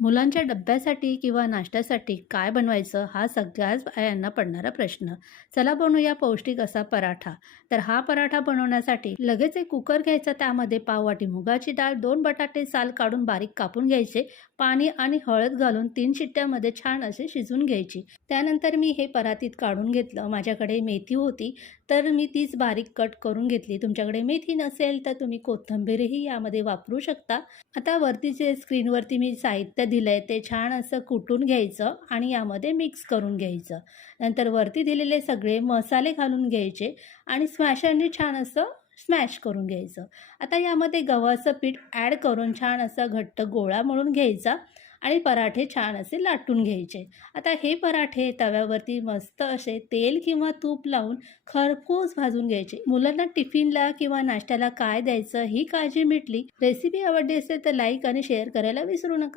मुलांच्या डब्यासाठी किंवा नाश्त्यासाठी काय बनवायचं हा सगळ्याच आयांना पडणारा प्रश्न. चला बनवूया पौष्टिक असा पराठा. तर हा पराठा बनवण्यासाठी लगेच एक कुकर घ्यायचा, त्यामध्ये पाववाटी मुगाची डाळ, 2 बटाटे साल काढून बारीक कापून घ्यायचे, पाणी आणि हळद घालून 3 शिट्ट्यामध्ये छान असे शिजवून घ्यायची. त्यानंतर मी हे परातीत काढून घेतलं. माझ्याकडे मेथी होती, तर मी तीच बारीक कट करून घेतली. तुमच्याकडे मेथी नसेल तर तुम्ही कोथिंबीरही यामध्ये वापरू शकता. आता वरती जे स्क्रीनवरती मी साहित्य दिलंय ते छान असं कुटून घ्यायचं आणि यामध्ये मिक्स करून घ्यायचं. नंतर वरती दिलेले सगळे मसाले घालून घ्यायचे आणि स्मॅशरने छान असं स्मॅश करून घ्यायचं. आता यामध्ये गव्हाचं पीठ ॲड करून छान असा घट्ट गोळा मळून घ्यायचा आणि पराठे छान असे लाटून घ्यायचे. आता हे पराठे तव्यावरती मस्त असे तेल किंवा तूप लावून खरपूस भाजून घ्यायचे. मुलांना टिफिनला किंवा नाश्त्याला काय द्यायचं ही काळजी मिटली. रेसिपी आवडली असेल तर लाईक आणि शेअर करायला विसरू नका.